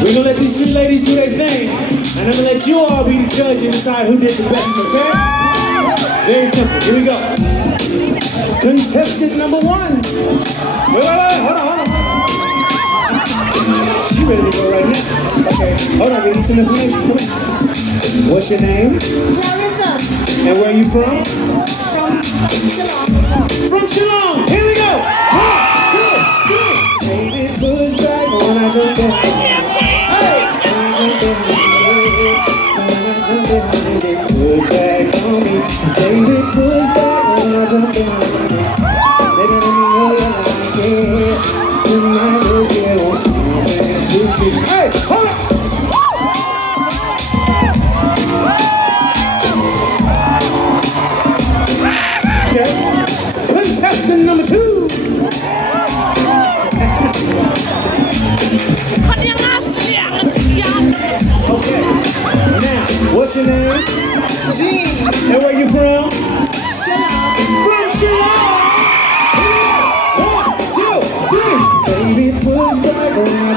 We're gonna let these three ladies do their thing, and I'm gonna let you all be the judge and decide who did the best, okay? Very simple. Here we go. Contestant number one. Wait, hold on. She ready to go right now. Okay, hold on, we need some information. Come on. What's your name? Clarissa. And where are you from? From Shillong. From Shillong. Here we go. 1, 2, 3. Baby, push back when I jump in. Hey! Put back on me. Baby, put back when I jump in. Baby, let me know you like it. Tonight, oh yeah, won't you come back to sleep? Hey, hold up! Okay. Contestant number 2. Okay. Now, what's your name? Jean. And where you from? Shillong. From Shillong. 1, 2, 3. Baby, put back on my